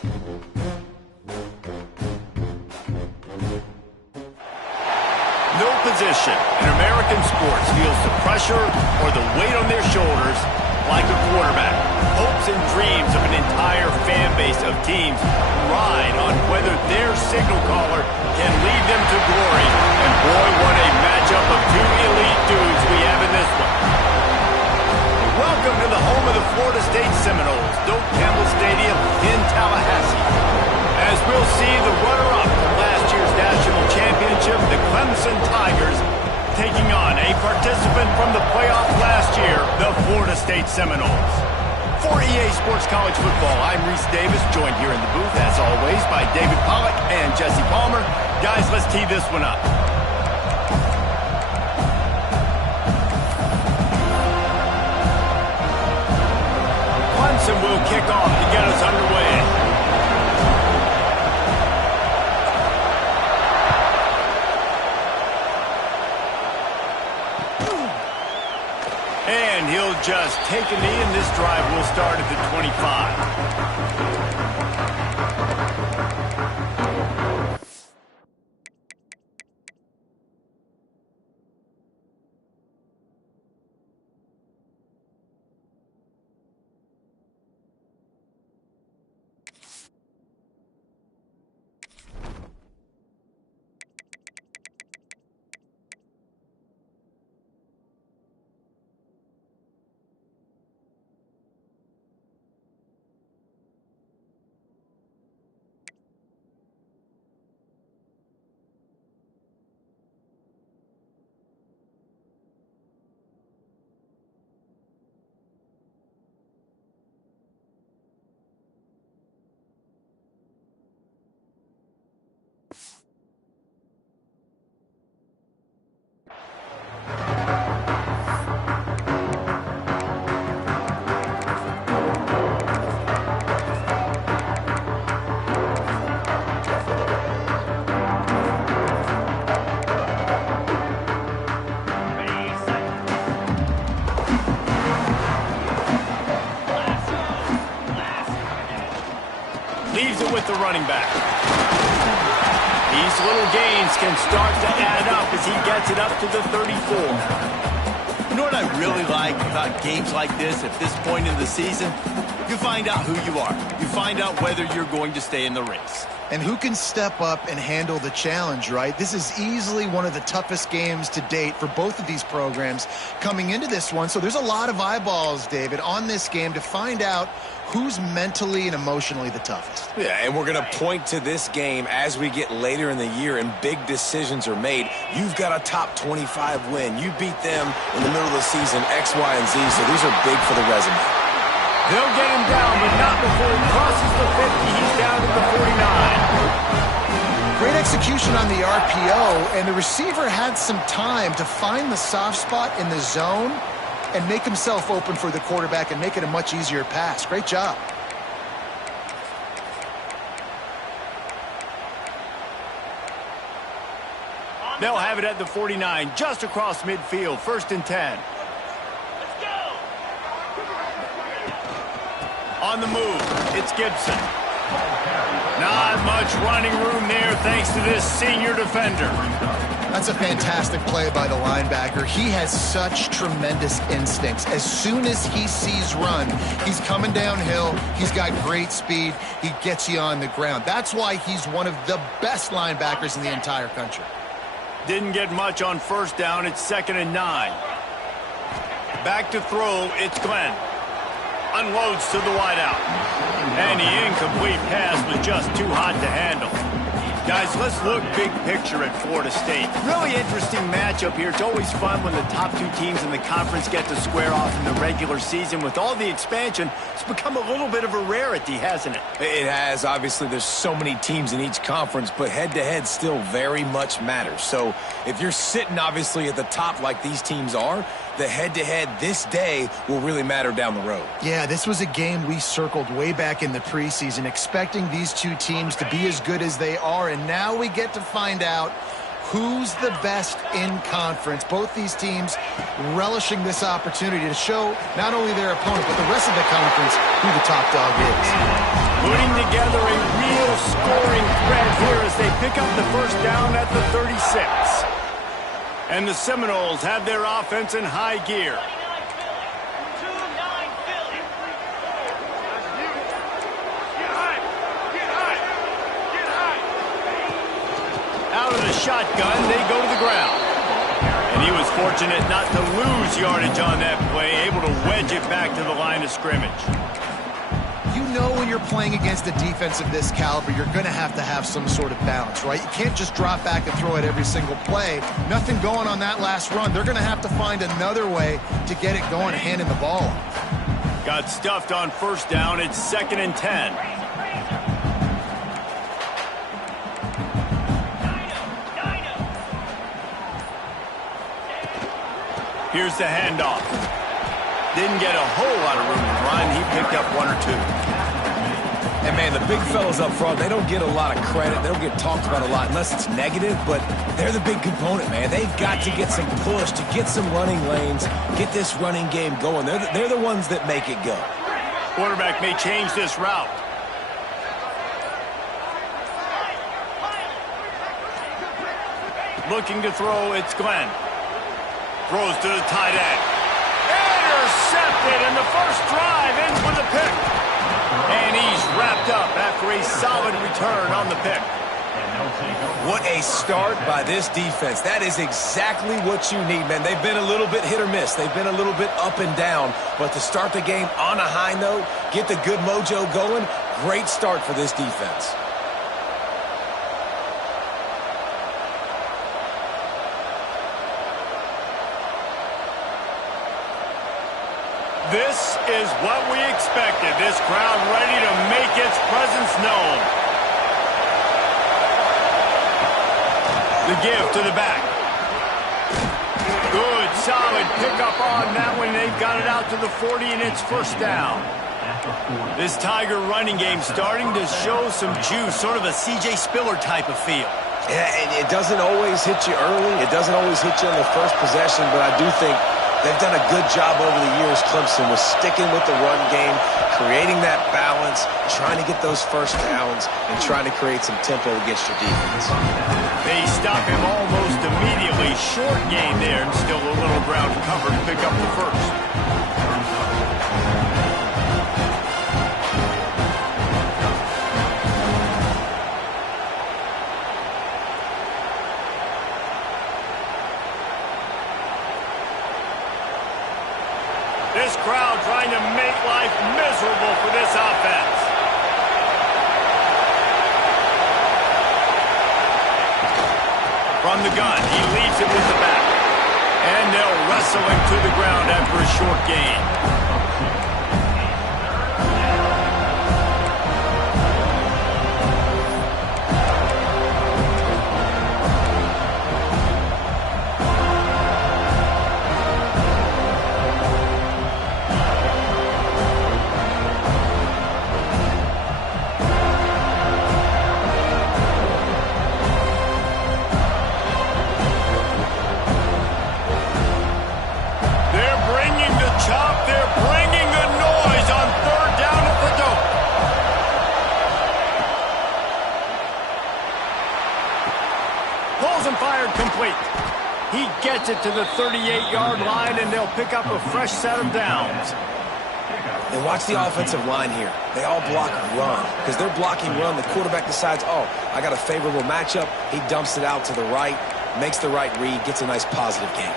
No position in American sports feels the pressure or the weight on their shoulders like a quarterback. Hopes and dreams of an entire fan base of teams ride on whether their signal caller can lead them to glory. And boy, what a matchup of two elite dudes we have in this one. Welcome to the home of the Florida State Seminoles, Doak Campbell Stadium in Tallahassee. As we'll see the runner-up from last year's national championship, the Clemson Tigers, taking on a participant from the playoff last year, the Florida State Seminoles. For EA Sports College Football, I'm Reese Davis, joined here in the booth, as always, by David Pollack and Jesse Palmer. Guys, let's tee this one up. Clemson will kick off to get us underway. And he'll just take a knee, and this drive will start at the 25. Leaves it with the running back. These little gains can start to add up as he gets it up to the 34. You know what I really like about games like this at this point in the season? You find out who you are. You find out whether you're going to stay in the race. And who can step up and handle the challenge, right? This is easily one of the toughest games to date for both of these programs coming into this one. So there's a lot of eyeballs, David, on this game to find out who's mentally and emotionally the toughest. Yeah, and we're going to point to this game as we get later in the year and big decisions are made. You've got a top 25 win. You beat them in the middle of the season, X, Y, and Z, so these are big for the resume. They'll get him down, but not before he crosses the 50. He's down to the 49. Great execution on the RPO, and the receiver had some time to find the soft spot in the zone and make himself open for the quarterback and make it a much easier pass. Great job. They'll have it at the 49, just across midfield, 1st and 10. On the move, it's Gibson. Not much running room there thanks to this senior defender. That's a fantastic play by the linebacker. He has such tremendous instincts. As soon as he sees run, he's coming downhill. He's got great speed. He gets you on the ground. That's why he's one of the best linebackers in the entire country. Didn't get much on 1st down. It's 2nd and 9. Back to throw, it's Glenn. Unloads to the wideout. And the incomplete pass was just too hot to handle. Guys, let's look big picture at Florida State. Really interesting matchup here. It's always fun when the top two teams in the conference get to square off in the regular season. With all the expansion, it's become a little bit of a rarity, hasn't it? It has. Obviously, there's so many teams in each conference, but head-to-head still very much matters. So if you're sitting, obviously, at the top like these teams are, the head-to-head this day will really matter down the road. Yeah, this was a game we circled way back in the preseason, expecting these two teams to be as good as they are, and now we get to find out who's the best in conference. Both these teams relishing this opportunity to show not only their opponent, but the rest of the conference who the top dog is. Putting together a real scoring threat here as they pick up the first down at the 36. And the Seminoles have their offense in high gear. Out of the shotgun, they go to the ground. And he was fortunate not to lose yardage on that play, able to wedge it back to the line of scrimmage. You know when you're playing against a defense of this caliber, you're going to have some sort of balance, right? You can't just drop back and throw it every single play. Nothing going on that last run. They're going to have to find another way to get it going, handing the ball off. Got stuffed on first down. It's 2nd and 10. Here's the handoff. Didn't get a whole lot of room to run. He picked up 1 or 2. And, man, the big fellas up front, they don't get a lot of credit. They don't get talked about a lot unless it's negative, but they're the big component, man. They've got to get some push, to get some running lanes, get this running game going. They're the ones that make it go. Quarterback may change this route. Looking to throw, it's Glenn. Throws to the tight end. Intercepted, and the first drive ends with a pick. And he's wrapped up after a solid return on the pick. What a start by this defense. That is exactly what you need, man. They've been a little bit hit or miss. They've been a little bit up and down. But to start the game on a high note, get the good mojo going, great start for this defense. This is what we expected. This crowd ready to make its presence known. The give to the back. Good, solid pickup on that one. They've got it out to the 40, and it's first down. This Tiger running game starting to show some juice, sort of a C.J. Spiller type of feel. Yeah, and it doesn't always hit you early. It doesn't always hit you on the first possession, but I do think they've done a good job over the years, Clemson, with sticking with the run game, creating that balance, trying to get those first downs, and trying to create some tempo against your defense. They stop him almost immediately. Short gain there, and still a little ground cover to pick up the first. This crowd trying to make life miserable for this offense. From the gun, he leaves it with the back. And they'll wrestle him to the ground after a short gain. Complete. He gets it to the 38-yard line, and they'll pick up a fresh set of downs. And watch the offensive line here. They all block run. Because they're blocking run, the quarterback decides, oh, I got a favorable matchup. He dumps it out to the right, makes the right read, gets a nice positive gain.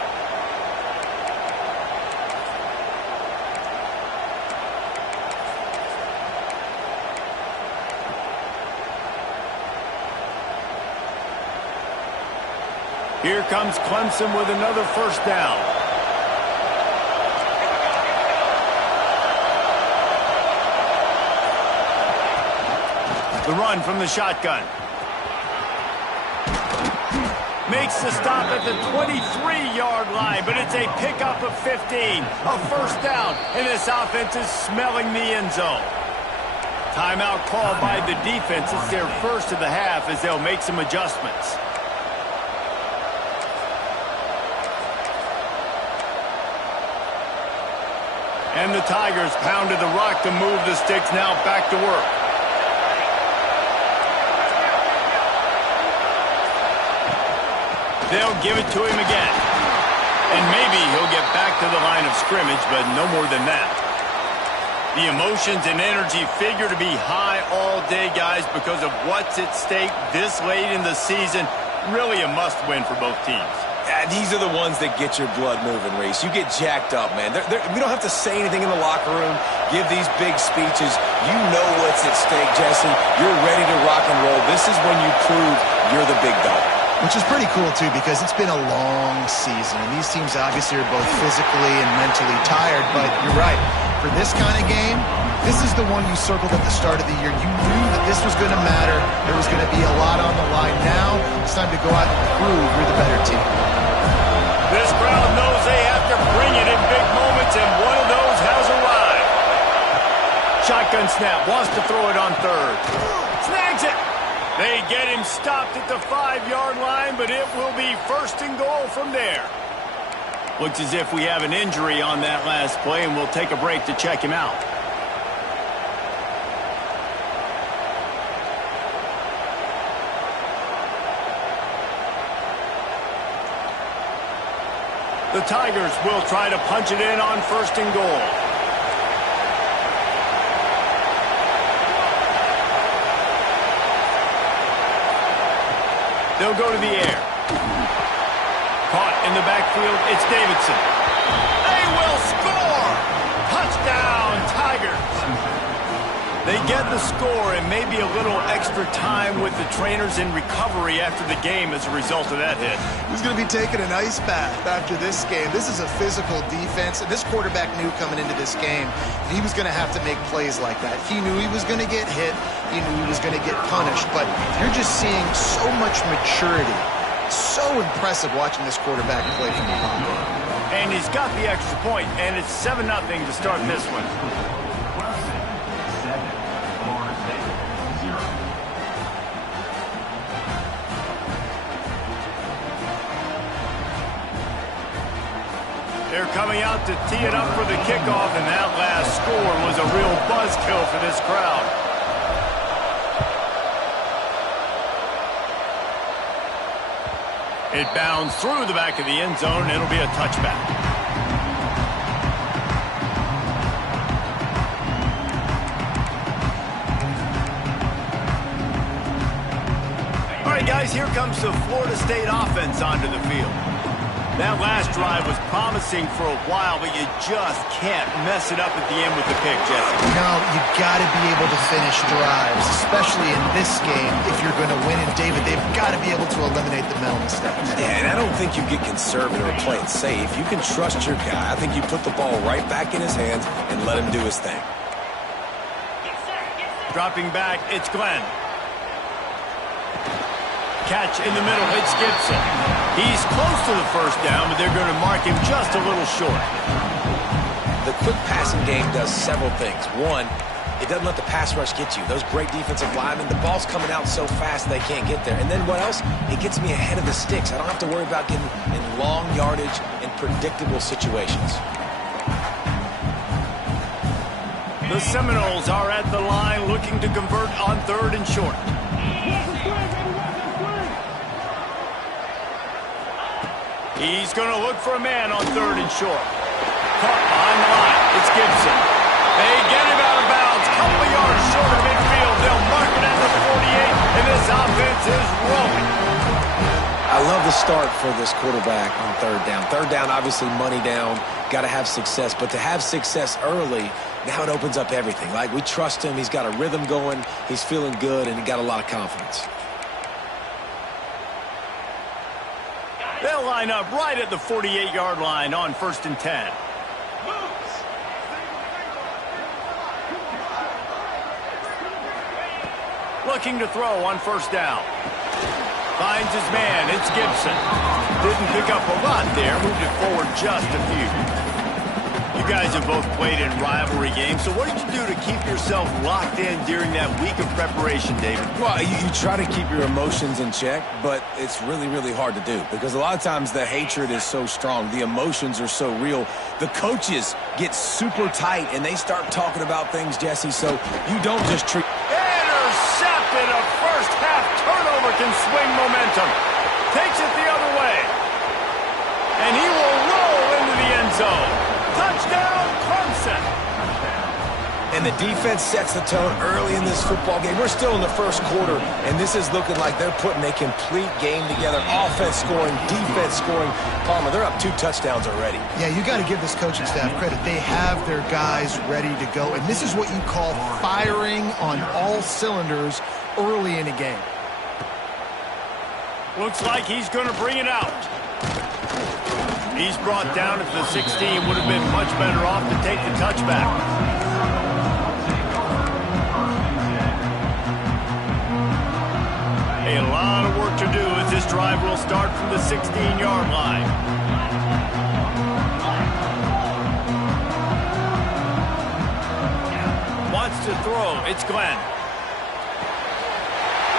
Here comes Clemson with another first down. The run from the shotgun. Makes the stop at the 23-yard line, but it's a pickup of 15. A first down, and this offense is smelling the end zone. Timeout called by the defense. It's their first of the half as they'll make some adjustments. And the Tigers pounded the rock to move the sticks now back to work. They'll give it to him again. And maybe he'll get back to the line of scrimmage, but no more than that. The emotions and energy figure to be high all day, guys, because of what's at stake this late in the season. Really a must-win for both teams. These are the ones that get your blood moving, Reese. You get jacked up, man. We don't have to say anything in the locker room, give these big speeches. You know what's at stake, Jesse. You're ready to rock and roll. This is when you prove you're the big dog. Which is pretty cool, too, because it's been a long season. And these teams obviously are both physically and mentally tired. But you're right. For this kind of game, this is the one you circled at the start of the year. You knew that this was going to matter. There was going to be a lot on the line. Now it's time to go out and prove you're the better team. This crowd knows they have to bring it in big moments, and one of those has arrived. Shotgun snap, wants to throw it on third. Snags it. They get him stopped at the 5-yard line, but it will be first and goal from there. Looks as if we have an injury on that last play, and we'll take a break to check him out. The Tigers will try to punch it in on first and goal. They'll go to the air. Caught in the backfield, it's Davidson. They will score! Touchdown, Tigers! They get the score and maybe a little extra time with the trainers in recovery after the game as a result of that hit. He's going to be taking an ice bath after this game. This is a physical defense, and this quarterback knew coming into this game he was going to have to make plays like that. He knew he was going to get hit. He knew he was going to get punished, but you're just seeing so much maturity. So impressive watching this quarterback play from the pocket. And he's got the extra point, and it's 7-0 to start this one. They're coming out to tee it up for the kickoff, and that last score was a real buzzkill for this crowd. It bounds through the back of the end zone, and it'll be a touchback. All right, guys, here comes the Florida State offense onto the field. That last drive was promising for a while, but you just can't mess it up at the end with the pick, Jesse. No, you got to be able to finish drives, especially in this game. If you're going to win, and David, they've got to be able to eliminate the mental mistakes. Yeah, and I don't think you get conservative or play it safe. You can trust your guy. I think you put the ball right back in his hands and let him do his thing. Dropping back, it's Glenn. Catch in the middle, it's Gibson. He's close to the first down, but they're going to mark him just a little short. The quick passing game does several things. One, it doesn't let the pass rush get you. Those great defensive linemen, the ball's coming out so fast they can't get there. And then what else? It gets me ahead of the sticks. I don't have to worry about getting in long yardage and predictable situations. The Seminoles are at the line looking to convert on third and short. He's going to look for a man on third and short. Caught behind the line. It's Gibson. They get him out of bounds. Couple of yards short of midfield. They'll mark it at the 48, and this offense is rolling. I love the start for this quarterback on third down. Third down, obviously money down. Got to have success. But to have success early, now it opens up everything. Like, we trust him. He's got a rhythm going. He's feeling good, and he got a lot of confidence. They'll line up right at the 48-yard line on first and 10. Looking to throw on first down. Finds his man. It's Gibson. Didn't pick up a lot there. Moved it forward just a few. You guys have both played in rivalry games, so what did you do to keep yourself locked in during that week of preparation, David? Well, you try to keep your emotions in check, but it's really, really hard to do because a lot of times the hatred is so strong. The emotions are so real. The coaches get super tight, and they start talking about things, Jesse, so you don't just treat... Intercepted! A first-half turnover can swing momentum. Takes it the other way. And he will roll into the end zone. Touchdown, Clemson! And the defense sets the tone early in this football game. We're still in the first quarter, and this is looking like they're putting a complete game together. Offense scoring, defense scoring. Palmer, they're up 2 touchdowns already. Yeah, you got to give this coaching staff credit. They have their guys ready to go, and this is what you call firing on all cylinders early in a game. Looks like he's going to bring it out. He's brought down at the 16. Would have been much better off to take the touchback. A lot of work to do as this drive will start from the 16-yard line. Wants to throw. It's Glenn.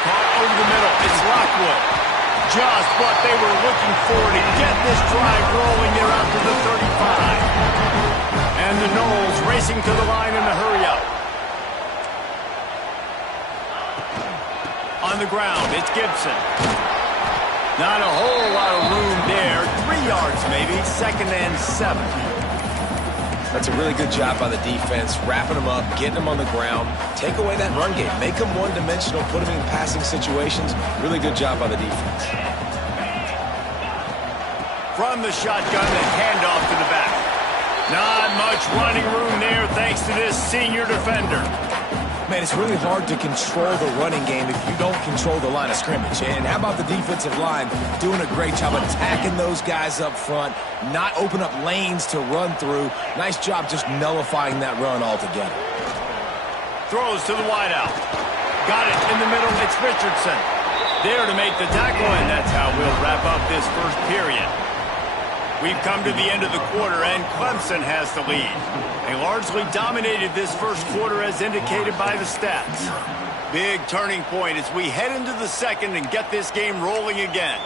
Caught over the middle. It's Lockwood. Just what they were looking for to get this drive rolling. They're out to the 35. And the Knowles racing to the line in the hurry-up. On the ground, it's Gibson. Not a whole lot of room there. 3 yards maybe, 2nd and 7. That's a really good job by the defense, wrapping them up, getting them on the ground, take away that run game, make them one-dimensional, put them in passing situations. Really good job by the defense. From the shotgun, the handoff to the back. Not much running room there thanks to this senior defender. Man, it's really hard to control the running game if you don't control the line of scrimmage. And how about the defensive line doing a great job attacking those guys up front, not open up lanes to run through. Nice job just nullifying that run altogether. Throws to the wideout. Got it in the middle. It's Richardson. There to make the tackle, and that's how we'll wrap up this first period. We've come to the end of the quarter, and Clemson has the lead. They largely dominated this first quarter as indicated by the stats. Big turning point as we head into the second and get this game rolling again.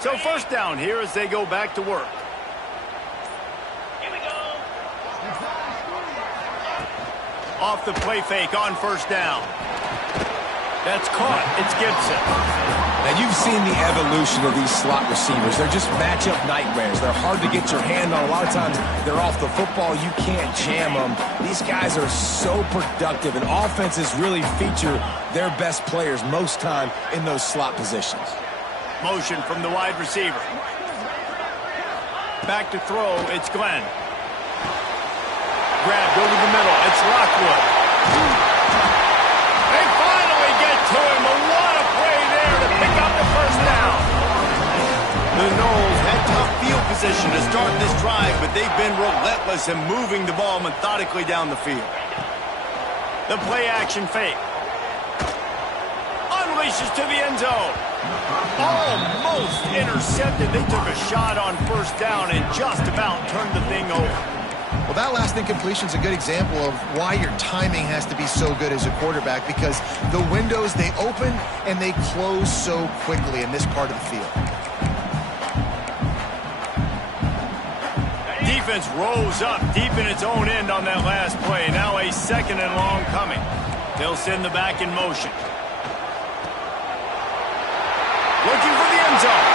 So first down here as they go back to work. Here we go. Off the play fake on first down. That's caught. It's Gibson. Now, you've seen the evolution of these slot receivers. They're just matchup nightmares. They're hard to get your hand on. A lot of times, they're off the football. You can't jam them. These guys are so productive, and offenses really feature their best players most time in those slot positions. Motion from the wide receiver. Back to throw. It's Glenn. Grabbed over the middle. It's Lockwood. They finally get to him. What a play there to pick up the first down. The Knowles had tough field position to start this drive, but they've been relentless in moving the ball methodically down the field. The play action fake. Unleashes to the end zone. Almost intercepted. They took a shot on first down and just about turned the thing over. Well, that last incompletion is a good example of why your timing has to be so good as a quarterback, because the windows, they open and they close so quickly in this part of the field. Defense rose up deep in its own end on that last play. Now a 2nd and long coming. They'll send the back in motion. Looking for the end zone.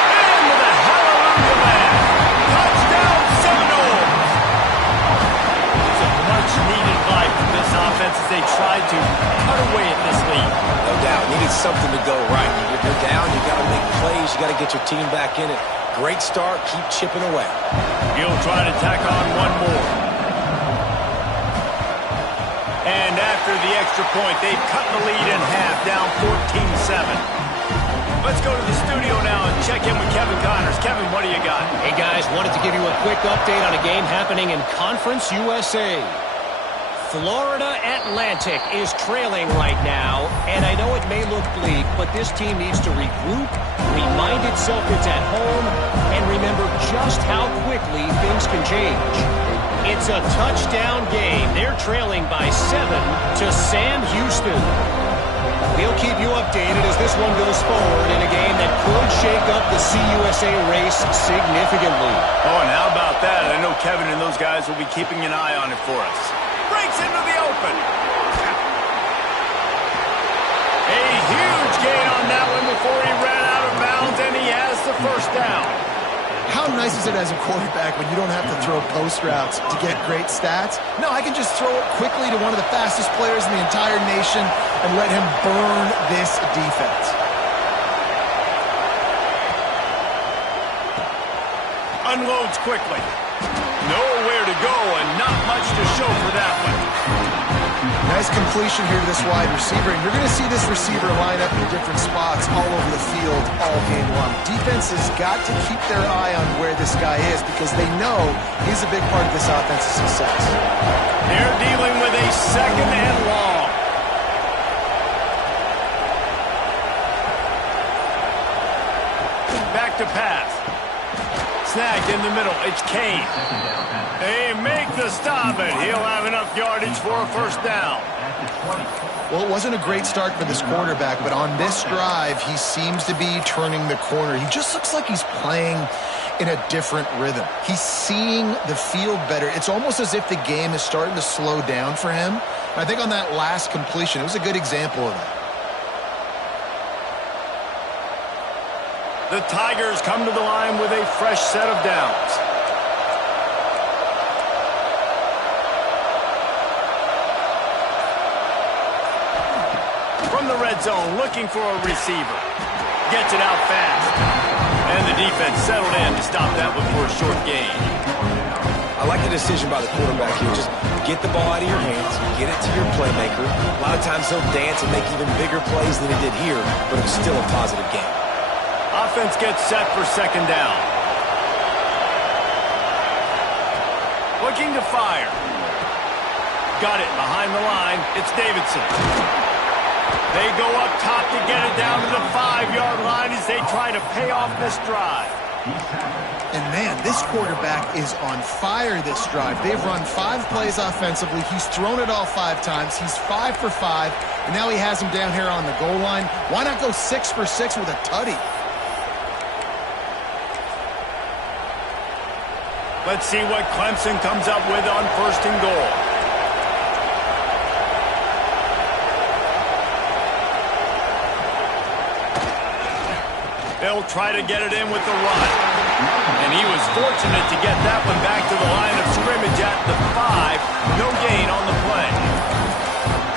And with a hallelujah land. Touchdown, Seminole. It's a much-needed life from this offense as they tried to cut away at this lead. No doubt. Needed something to go right. If you're down, you got to make plays. You got to get your team back in it. Great start. Keep chipping away. He'll try to tack on one more. And after the extra point, they've cut the lead in half, down 14-7. Let's go to the studio now and check in with Kevin Connors. Kevin, what do you got? Hey, guys, wanted to give you a quick update on a game happening in Conference USA. Florida Atlantic is trailing right now, and I know it may look bleak, but this team needs to regroup, remind itself it's at home, and remember just how quickly things can change. It's a touchdown game. They're trailing by 7 to Sam Houston. We'll keep you updated as this one goes forward in a game that could shake up the CUSA race significantly. Oh, and how about that? I know Kevin and those guys will be keeping an eye on it for us. Breaks into the open. A huge gain on that one before he ran out of bounds, and he has the first down. How nice is it as a quarterback when you don't have to throw post routes to get great stats? No, I can just throw it quickly to one of the fastest players in the entire nation and let him burn this defense. Unloads quickly. Nowhere to go and not much to show for that one. Nice completion here to this wide receiver, and you're going to see this receiver line up in different spots all over the field all game long. Defense has got to keep their eye on where this guy is because they know he's a big part of this offense's success. They're dealing with a second and long. Back to pass. Snagged in the middle. It's Kane. They make the stop, and he'll have enough yardage for a first down. Well, it wasn't a great start for this quarterback, but on this drive, he seems to be turning the corner. He just looks like he's playing in a different rhythm. He's seeing the field better. It's almost as if the game is starting to slow down for him. I think on that last completion, it was a good example of that. The Tigers come to the line with a fresh set of downs. From the red zone, looking for a receiver. Gets it out fast. And the defense settled in to stop that one for a short gain. I like the decision by the quarterback here. Just get the ball out of your hands, get it to your playmaker. A lot of times he'll dance and make even bigger plays than he did here, but it was still a positive game. Offense gets set for second down. Looking to fire. Got it behind the line. It's Davidson. They go up top to get it down to the 5-yard line as they try to pay off this drive. And man, this quarterback is on fire this drive. They've run 5 plays offensively. He's thrown it all 5 times. He's 5 for 5. And now he has him down here on the goal line. Why not go 6 for 6 with a tutty? Let's see what Clemson comes up with on first and goal. They'll try to get it in with the run. And he was fortunate to get that one back to the line of scrimmage at the 5. No gain on the play.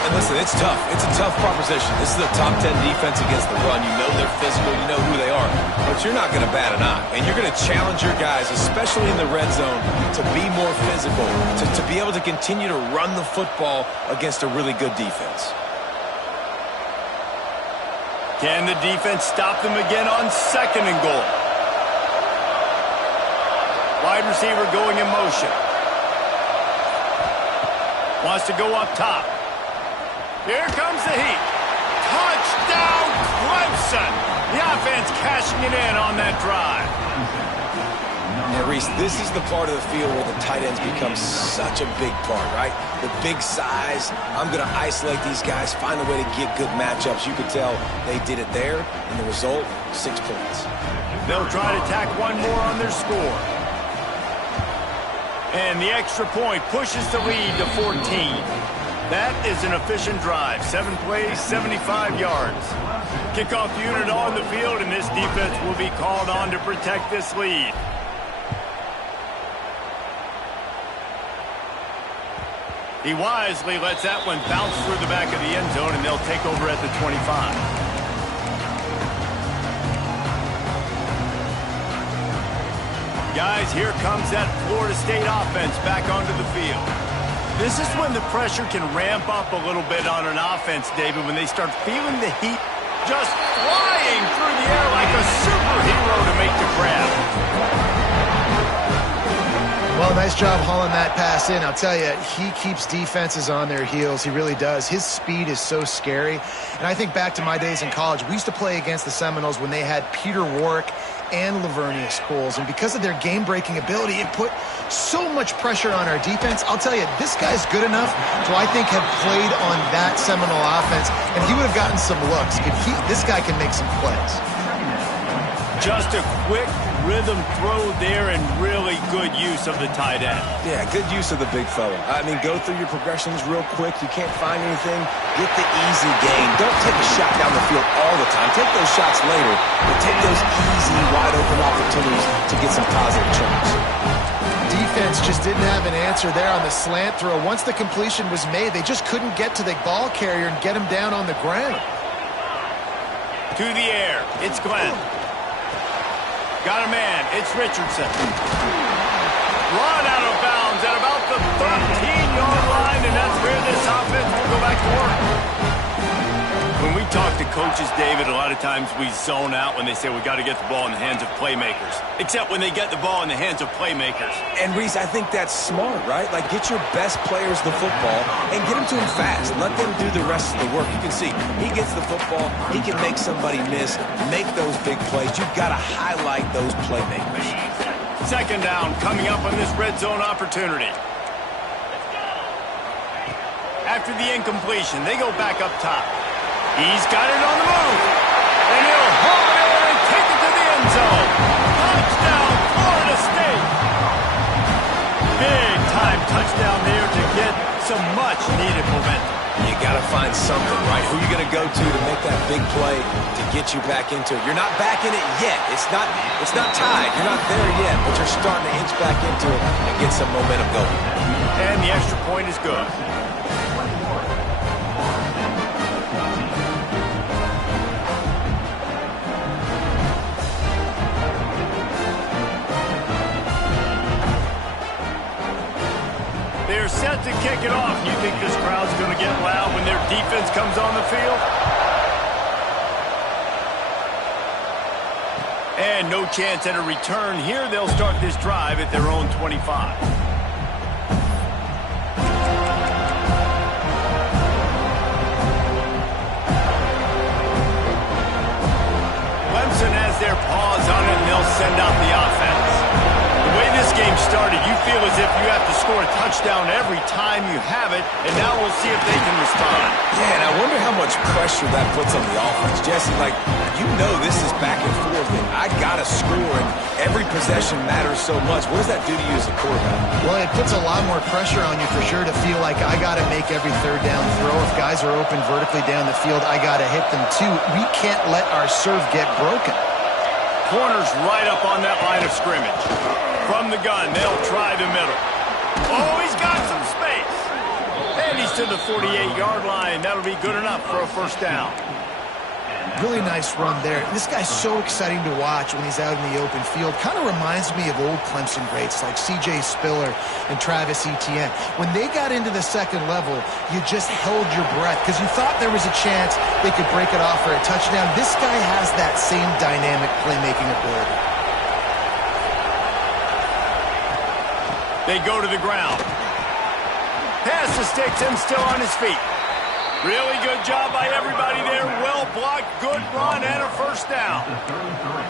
And listen, it's tough. It's a tough proposition. This is a top 10 defense against the run. You know they're physical. You know who they are. But you're not going to bat an eye. And you're going to challenge your guys, especially in the red zone, to be more physical, to be able to continue to run the football against a really good defense. Can the defense stop them again on second and goal? Wide receiver going in motion. Wants to go up top. Here comes the heat. Touchdown, Clemson. The offense cashing it in on that drive. Now, Reese, this is the part of the field where the tight ends become such a big part, right? The big size. I'm going to isolate these guys, find a way to get good matchups. You could tell they did it there, and the result, 6 points. They'll try to tack one more on their score. And the extra point pushes the lead to 14. That is an efficient drive. 7 plays, 75 yards. Kickoff unit on the field, and this defense will be called on to protect this lead. He wisely lets that one bounce through the back of the end zone, and they'll take over at the 25. Guys, here comes that Florida State offense back onto the field. This is when the pressure can ramp up a little bit on an offense, David, when they start feeling the heat just flying through the air like a superhero to make the grab. Well, nice job hauling that pass in. I'll tell you, he keeps defenses on their heels. He really does. His speed is so scary. And I think back to my days in college. We used to play against the Seminoles when they had Peter Warwick and Lavernius Coles. And because of their game-breaking ability, it put so much pressure on our defense. I'll tell you, this guy's good enough to, I think, have played on that Seminole offense, and he would have gotten some looks. This guy can make some plays. Just a quick rhythm throw there and really good use of the tight end. Yeah, good use of the big fella. I mean, go through your progressions real quick. You can't find anything. Get the easy gain. Don't take a shot down the field all the time. Take those shots later, but take those easy, wide-open opportunities to get some positive turns. Defense just didn't have an answer there on the slant throw. Once the completion was made, they just couldn't get to the ball carrier and get him down on the ground. To the air. It's Glenn. Got a man. It's Richardson. Run out of bounds at about the 13-yard line, and that's where this offense will go back to work. When we talk to coaches, David, a lot of times we zone out when they say we got to get the ball in the hands of playmakers, except when they get the ball in the hands of playmakers. And, Reese, I think that's smart, right? Like, get your best players the football and get them to him fast. Let them do the rest of the work. You can see he gets the football. He can make somebody miss, make those big plays. You've got to highlight those playmakers. Second down coming up on this red zone opportunity. After the incompletion, they go back up top. He's got it on the move. And he'll haul it and take it to the end zone. Touchdown, Florida State. Big time touchdown there to get some much needed momentum. You got to find something, right? Who are you going to go to make that big play to get you back into it? You're not back in it yet. It's not tied. You're not there yet, but you're starting to inch back into it and get some momentum going. And the extra point is good. They're set to kick it off. You think this crowd's going to get loud when their defense comes on the field? And no chance at a return here. They'll start this drive at their own 25. Clemson has their paws on it, and they'll send out the offense. The way this game started, you feel as if you have to score a touchdown every time you have it, and now we'll see if they can respond. Yeah, and I wonder how much pressure that puts on the offense. Jesse, like, you know this is back and forth, and I got to score, and every possession matters so much. What does that do to you as a quarterback? Well, it puts a lot more pressure on you for sure to feel like I got to make every third down throw. If guys are open vertically down the field, I got to hit them too. We can't let our serve get broken. Corner's right up on that line of scrimmage. From the gun, they'll try the middle. Oh, he's got some space. And he's to the 48-yard line. That'll be good enough for a first down. Really nice run there. This guy's so exciting to watch when he's out in the open field. Kind of reminds me of old Clemson greats like C.J. Spiller and Travis Etienne. When they got into the second level, you just held your breath because you thought there was a chance they could break it off for a touchdown. This guy has that same dynamic playmaking ability. They go to the ground. Pass the sticks and still on his feet. Really good job by everybody there. Well blocked, good run, and a first down.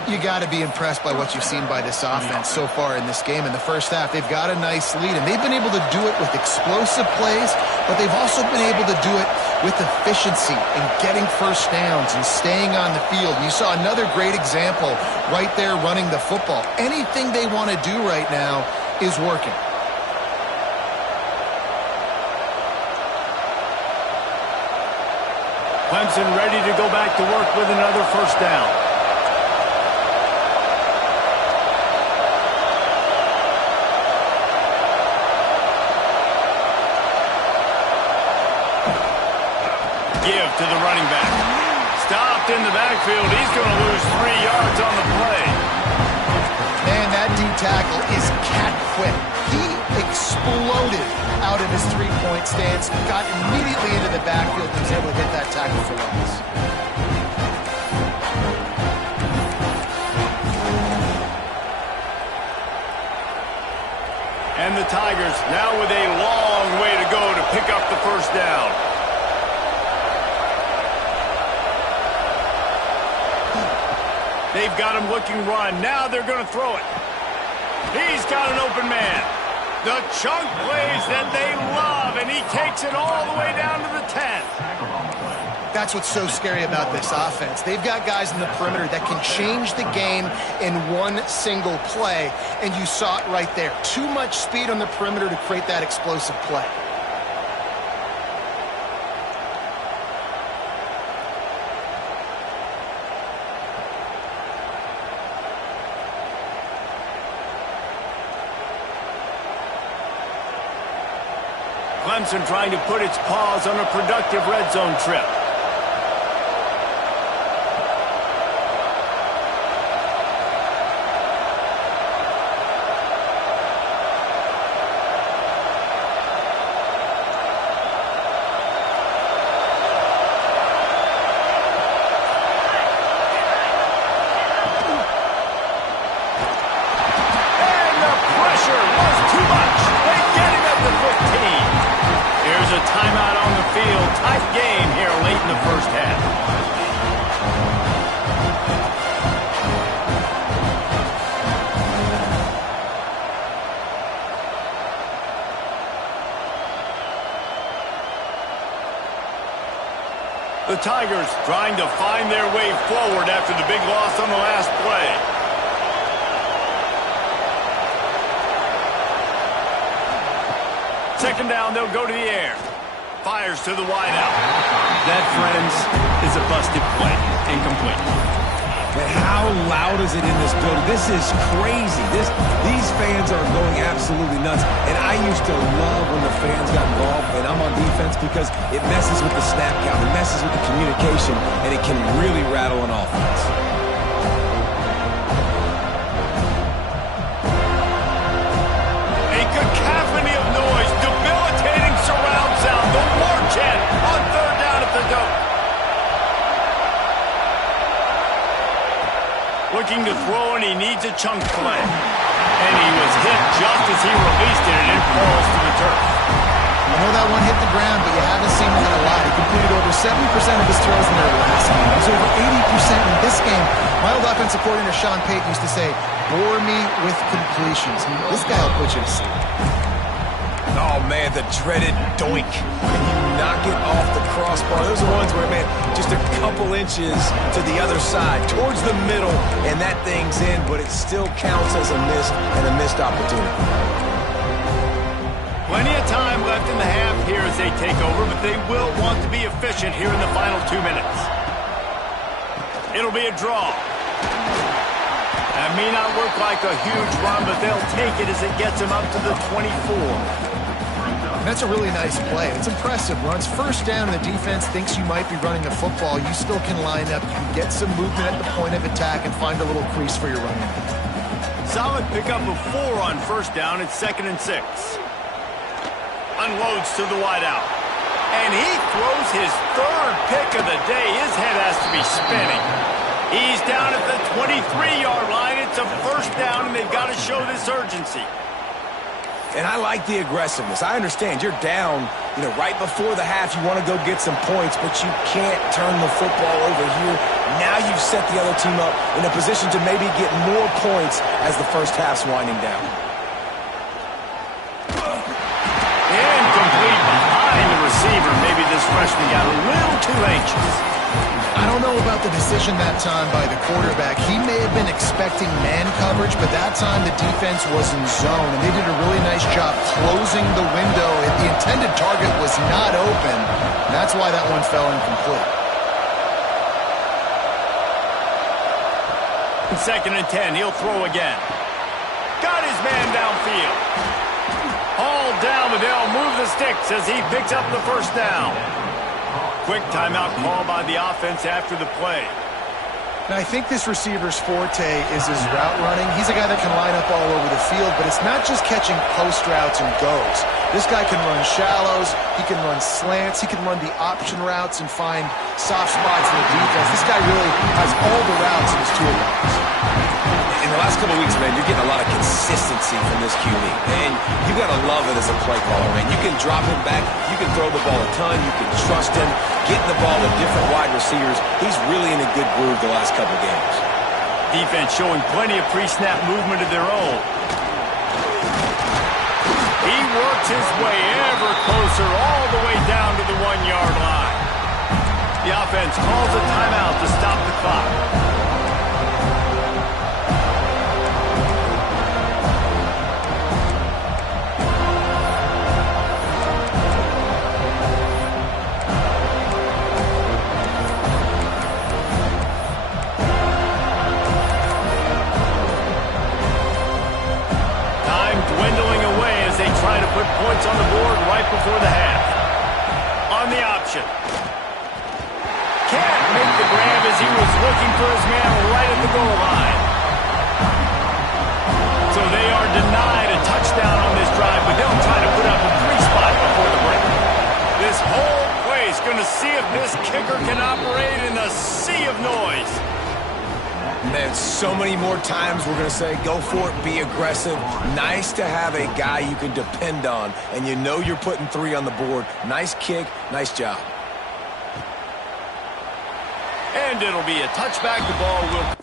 You got to be impressed by what you've seen by this offense so far in this game. In the first half, they've got a nice lead, and they've been able to do it with explosive plays, but they've also been able to do it with efficiency and getting first downs and staying on the field. You saw another great example right there running the football. Anything they want to do right now is working. Clemson ready to go back to work with another first down. Give to the running back. Stopped in the backfield. He's going to lose 3 yards on the play. Man, that D tackle is cat quick. He exploded out of his three-point stance, got immediately into the backfield and was able to get that tackle for loss. And the Tigers now with a long way to go to pick up the first down. They've got him looking run. Now they're going to throw it. He's got an open man. The chunk plays that they love, and he takes it all the way down to the 10. That's what's so scary about this offense. They've got guys in the perimeter that can change the game in one single play, and you saw it right there. Too much speed on the perimeter to create that explosive play. Clemson trying to put its paws on a productive red zone trip. And the pressure was too much. They get him at the 15. There's a timeout on the field. Tight game here late in the first half. The Tigers trying to find their way forward after the big loss on the last play. Second down, they'll go to the air. Fires to the wideout. That, friends, is a busted play. Incomplete. Man, how loud is it in this building? This is crazy. These fans are going absolutely nuts. And I used to love when the fans got involved, and I'm on defense because it messes with the snap count, it messes with the communication, and it can really rattle an offense. A cacophony of noise, debilitating surround sound, the war chant on third down at the dope. Looking to throw, and he needs a chunk play. And he was hit just as he released it, and it falls to the turf. I know that one hit the ground, but you haven't seen that a lot. He completed over 70% of his throws in their last game. It was over 80% in this game. My old offensive coordinator, Sean Payton, used to say, bore me with completions. This guy will put you to sleep. Oh, man, the dreaded doink. When you knock it off the crossbar. Those are ones where, man, just a couple inches to the other side, towards the middle, and that thing's in, but it still counts as a miss and a missed opportunity. Plenty of time left in the half here as they take over, but they will want to be efficient here in the final 2 minutes. It'll be a draw. That may not work like a huge run, but they'll take it as it gets them up to the 24. That's a really nice play. It's impressive. Runs first down, and the defense thinks you might be running a football. You still can line up. You can get some movement at the point of attack and find a little crease for your running. Solid pickup of 4 on first down. It's 2nd and 6. Unloads to the wideout. And he throws his third pick of the day. His head has to be spinning. He's down at the 23-yard line. It's a first down, and they've got to show this urgency. And I like the aggressiveness. I understand you're down, right before the half. You want to go get some points, but you can't turn the football over here. Now you've set the other team up in a position to maybe get more points as the first half's winding down. Incomplete behind the receiver. Maybe this freshman got a little too anxious. I don't know about the decision that time by the quarterback. He may have been expecting man coverage, but that time the defense was in zone, and they did a really nice job closing the window. The intended target was not open. That's why that one fell incomplete. 2nd and 10. He'll throw again. Got his man downfield. Hauled down, but they'll move the sticks as he picks up the first down. Quick timeout call by the offense after the play. Now, I think this receiver's forte is his route running. He's a guy that can line up all over the field, but it's not just catching post routes and goes. This guy can run shallows, he can run slants, he can run the option routes and find soft spots in the defense. This guy really has all the routes in his toolbox. And the last couple of weeks, man, you're getting a lot of consistency from this QB. And you got to love it as a play caller, man. You can drop him back. You can throw the ball a ton. You can trust him, getting the ball to different wide receivers. He's really in a good groove the last couple of games. Defense showing plenty of pre-snap movement of their own. He works his way ever closer all the way down to the 1-yard line. The offense calls a timeout to stop the clock. Trying to put points on the board right before the half. On the option. Can't make the grab as he was looking for his man right at the goal line. So they are denied a touchdown on this drive, but they'll try to put up a 3-spot before the break. This whole play is going to see if this kicker can operate in the sea of noise. Man, so many more times we're going to say, go for it, be aggressive. Nice to have a guy you can depend on, and you know you're putting 3 on the board. Nice kick, nice job. And it'll be a touchback. The ball will...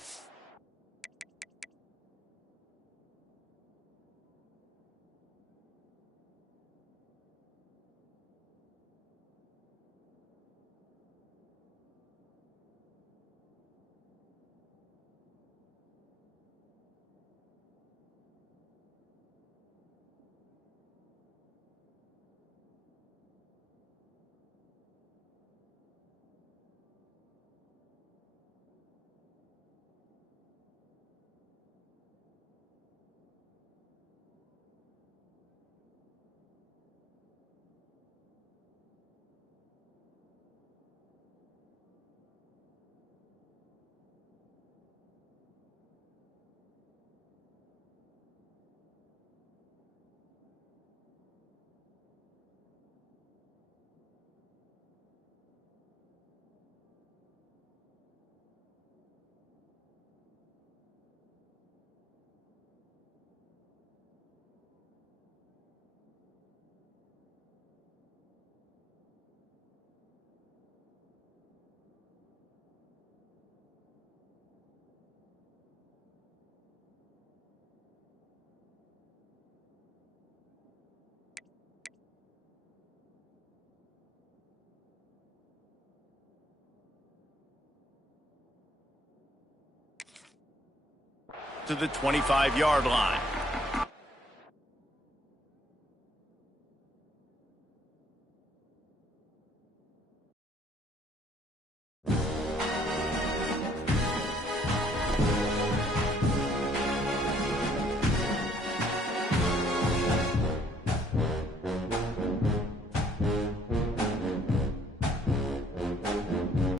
to the 25-yard line.